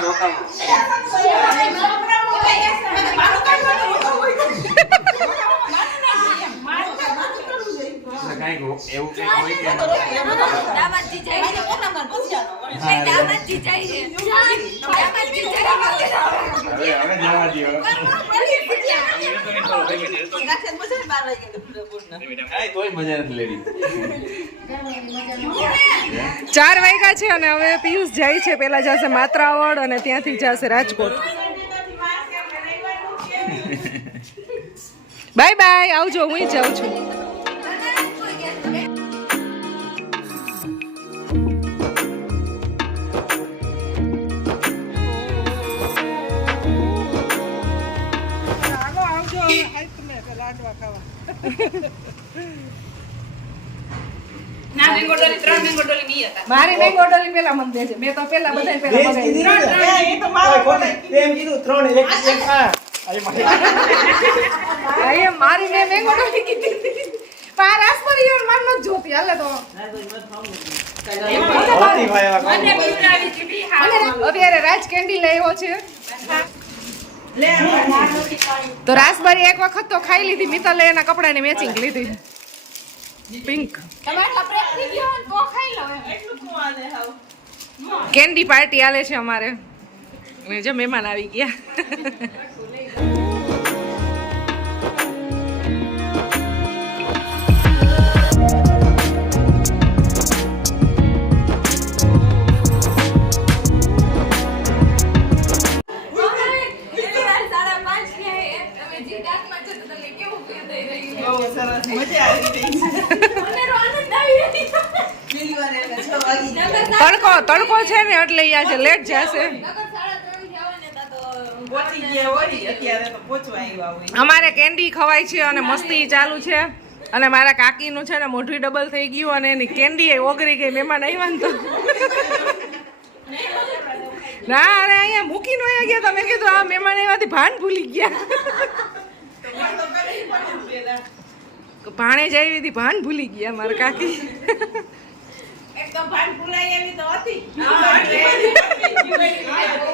રોકાવો. એવું કંઈક હોય કે દામાજી જાય દામાજી જાય. છે. દામાજી જાય હવે હવે જવા દ્યો. ચાર વાગ્યા છે અને હવે પિયુષ જાય છે. પેલા જશે માત્રાવડ અને ત્યાંથી જશે રાજકોટ. Bye bye. આવજો, હું જાઉં છું. મારી મેંગો ડોલી પેલા મને દેજે. મેં તો પેલા બધા પેલા મગાવી ને? ઓય, ખોટી. કીધું ત્રણ એક એક આ મારી મેં મેંગો ડોલી કીધી હતી. પણ આ રાસપરી ઈવન જોતી હાલે તો. અત્યારે રાજ કેન્ડી લાવ્યો છે. તો રાસબરી એક વખત તો ખાઈ લીધી મિત્તલે એના કપડાની મેચિંગ લીધી. પિંક. કેન્ડી પાર્ટી આલે છે અમારે. જો મહેમાન આવી ગયા. તડકો તડકો છે ને એટલે અહીંયા છે લેટ જશે. અમારે કેન્ડી ખવાય છે અને મસ્તી ચાલુ છે. અને મારા કાકીનું છે ને મોઢું ડબલ થઈ ગયું અને એની કેન્ડી એ ઓગળી ગઈ મહેમાન આવ્યા ને તો. ના અરે અહીંયા મૂકીને વયા ગયા તમે કીધું આ મહેમાન આવ્યાથી ભાન ભૂલી ગયા. ભાણે જ આવી હતી ભાન ભૂલી ગયા મારા કાકી. ભાન ભૂલાઈ એવી તો હતી. બહુ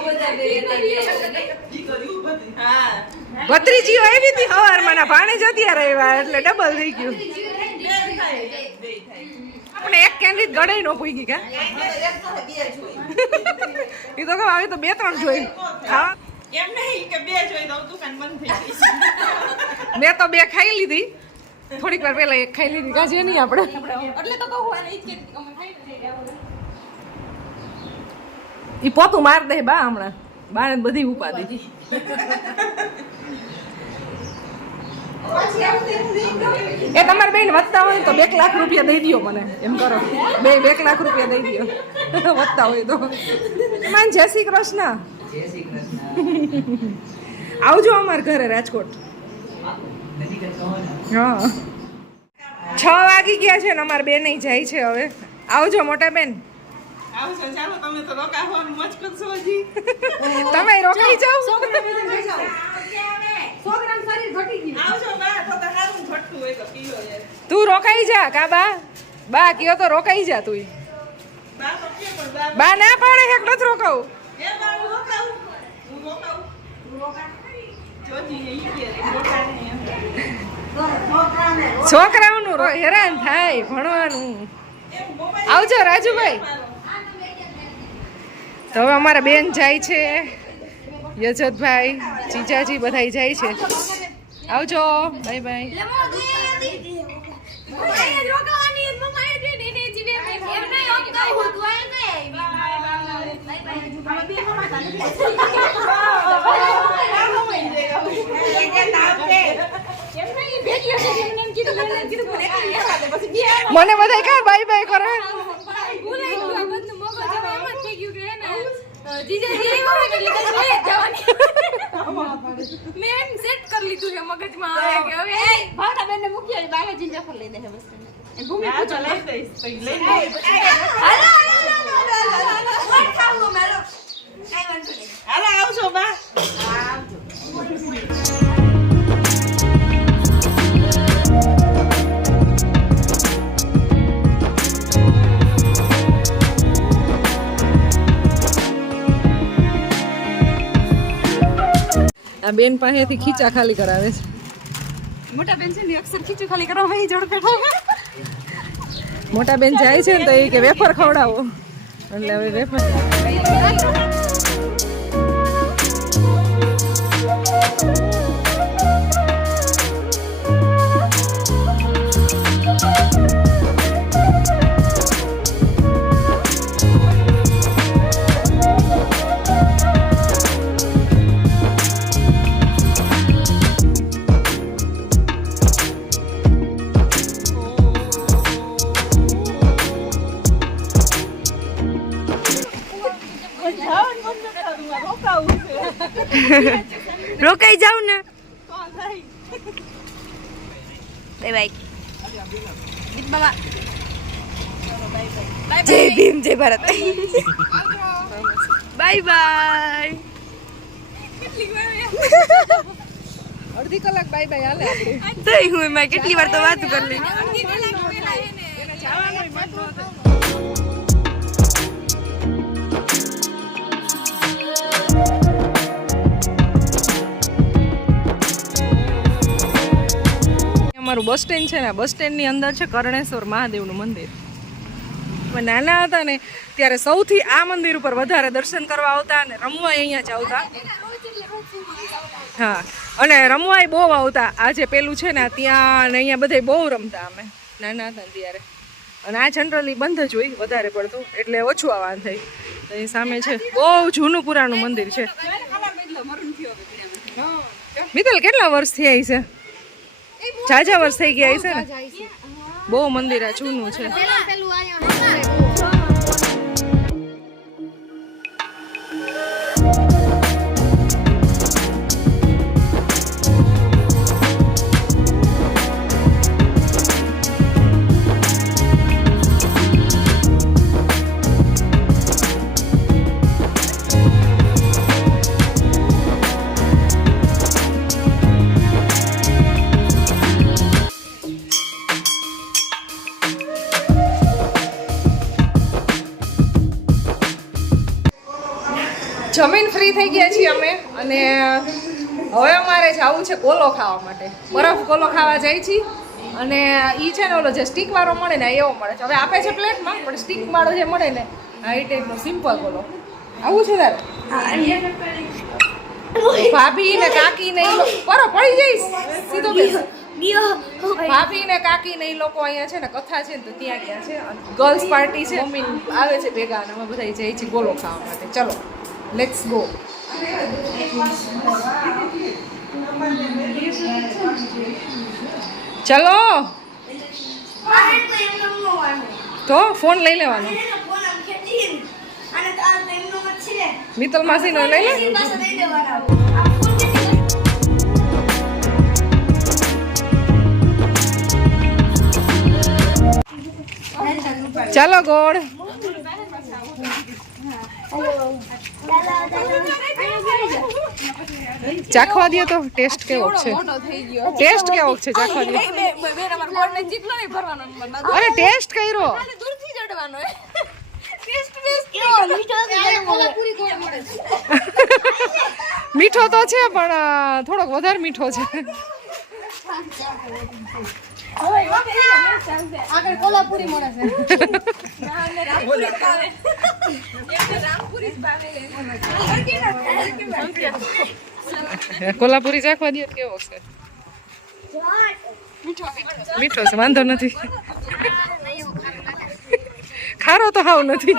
બધા બેન આવ્યા છે. દીકરીઓ બધી. હા. ભત્રીજીઓ આવી હતી હવારમાં ના ભાણે જ અત્યારે આવ્યા એટલે ડબલ થઈ ગયું. આપણે એક કેન્ડી ગળે નો પૂગી કા? એ તો કહો આવી તો બે ત્રણ જોઈ. હા એમ નહીં કે બે જોઈ દઉં દુકાન બંધ થઈ ગઈ. મેં તો બે ખાઈ લીધી. થોડીક વાર પહેલા એક ખાઈ લીધી. કાજે નહીં આપણે. એટલે તો કહું આને ઈ કે અમે ખાઈ. ઈ પોતું માર દે બા હમણાં. બાને બધી ઉપાધી. એ તમારે બેન વધતા હોય તો બે લાખ રૂપિયા દઈ દ્યો મને. એમ કરો. બે બે લાખ રૂપિયા દઈ દ્યો. વધતા હોય તો. માન જય શ્રી કૃષ્ણ. આવજો અમાર ઘરે રાજકોટ. હા. છ વાગી ગયા છે ને અમારે બેન જાય છે હવે. આવજો મોટા બેન. તમે રોકાઈ જાઓ તો તો સારું ઘટતું હોય તો પીવો યાર તું રોકાઈ જા કા બા? બા કયો તો રોકાઈ જા તું બા તો કે પણ બા. બા ના પાડે એક નથી રોકાવું. છોકરાઓનું હેરાન થાય, ભણવાનું. આવજો રાજુભાઈ. તો હવે અમારા બેન જાય છે. યજતભાઈ જીજાજી બધાય જાય છે. આવજો. Bye bye. એટલે મમ્મા મને. પછી બધા ક્યાં બાય બાય કરે હવે કે હોય ને. મેં એમ સેટ કરી લીધું છે મગજમાં હવે કે હવે એ ભાવનાબેનને મૂકી આવી, બાલાજીને જફર લઈ દે બસ. એ ભૂમિ તો લઈ દઈશ લઈ દઈશ હાલો, હાલો, હાલો, હાલો, હાલો, હાલો. આ બેન પાસેથી ખીચા ખાલી કરાવે છે. મોટા બેન છે ને અક્ષર ખીચું ખાલી કરવા ભાઈ જોડ બેઠા મોટા બેન જાય છે ને તો એ કે વેફર ખવડાવો. એટલે હવે વેફર રોકાઈ જાવ ને. બાય બાય જય ભીમ જય ભારત. બાય બાય અડધી કલાક બાય બાય હાલે આપણું તો હું એમાં કેટલી વાર તો વાત કરી લી અમારું બસ સ્ટેન્ડ છે ને બસ સ્ટેન્ડની અંદર છે કરણેશ્વર મહાદેવનું મંદિર. અમે નાના હતા ને, ત્યારે સૌથી આ મંદિર ઉપર વધારે દર્શન કરવા આવતા અને રમવા અહીંયા જ આવતા. હા, અને રમવાય બહુ આવતા. આ જે પેલું છે ને ત્યાં અને અહીંયા બધે બહુ રમતા અમે, નાના હતા ત્યારે. અને આ જનરલી બંધ જ હોય, વધારે પડતું. એટલે ઓછું આવવાનું થાય તો સામે છે, બહુ જૂનું પુરાણું મંદિર છે. મિતલ, કેટલા વર્ષથી આવી છે? ઝાઝા વર્ષ થઈ ગયા છે ને? બહુ મંદિર આ જૂનું છે. અને હવે અમારે જવું છે કોલો ખાવા માટે. બરફ કોલો ખાવા જાય છીએ અને ઈ છે ને ઓલો જે સ્ટીક વાળો મળે ને, એવો મળે છે. હવે આપે છે પ્લેટમાં, પણ સ્ટીક વાળો જે મળે ને, આ એ ટાઈપનો સિમ્પલ કોલો. આવું છે તારે? ભાભી ને કાકી ને બરો પડી જઈશ. સીધો ભાભી ને કાકી ને લોકો અહીંયા છે ને, કથા છે ને, તો ત્યાં ગયા છે. ગર્લ્સ પાર્ટી છે. મમ્મી આવે છે ભેગા, અને અમે બધા જઈએ છીએ ગોલો ખાવા માટે. ચલો લેટ્સ ગો ચલો. તો ફોન લઈ લેવાનો. મિત્તલ માસી નો લઈ લે. ચાલો ગોળ. ચાખવા દે તો ટેસ્ટ કેવો છે ટેસ્ટ કેવો છે ચાખવા દે અરે ટેસ્ટ કર્યો દૂરથી જડવાનો મીઠો તો છે પણ અ, થોડોક વધારે મીઠો છે આગળ કોલ્હાપુરી મળે છે રામપુરી કોલ્હાપુરી ચાખવા દે કેવો છે? મીઠો છે, વાંધો નથી. ખારો તો હાવ નથી.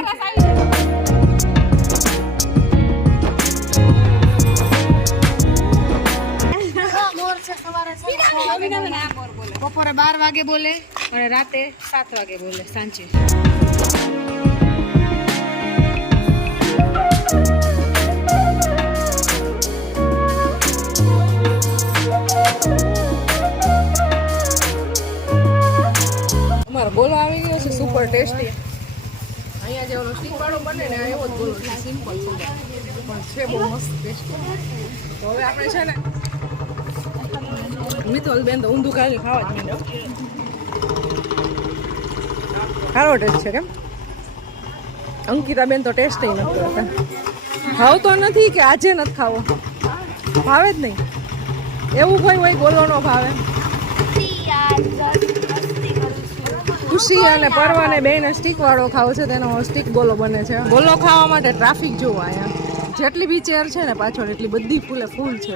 બપોરે બાર વાગે બોલે અને રાતે સાત વાગે બોલે, સાંજે. અમારો બોલો આવી ગયો છે સુપર ટેસ્ટી અહીંયા જે ઓલો સ્ટીક બને ને એવો જ ગોલો છે સિમ્પલ છે. પણ છે બહુ મસ્ત ટેસ્ટી તો હવે આપણે છે ને મિત્તલ બેન તો ઊંધું ખાલી ખાવા જ માંડ્યો સારો ટેસ્ટ છે કેમ? અંકિતા બેન તો ટેસ્ટ નથી કરતા. ભાવ તો નથી કે આજે નથી ખાવો? ભાવે જ નહીં. એવું કોઈ હોય ગોલો નો ભાવે ખુશી અને પરવાને બેને સ્ટીક વાળો ખાવો છે તેનો સ્ટીક ગોલો બને છે. ગોલો ખાવા માટે ટ્રાફિક જોવો અહીંયા. જેટલી બી ચેર છે ને પાછળ એટલી બધી ફૂલે ફૂલ છે.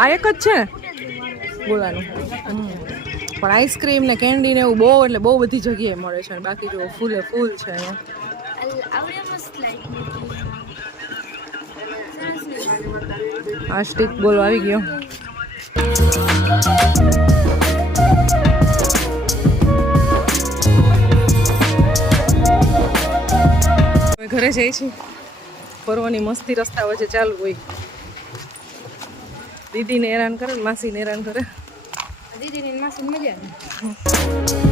આ એક જ છે? ને ગોલાનું પણ આઈસ્ક્રીમ ને કેન્ડી ને એવું બહુ એટલે બહુ બધી જગ્યાએ મળે છે અને બાકી જો ફૂલે ફૂલ છે અહીંયા. આ સ્ટીક બોલ આવી ગયો. ઘરે જઈ છીએ ફરવાની મસ્તી રસ્તા વચ્ચે ચાલુ હોય. દીદીને હેરાન કરે ને માસીને હેરાન કરે. દીદીની માસીને મજા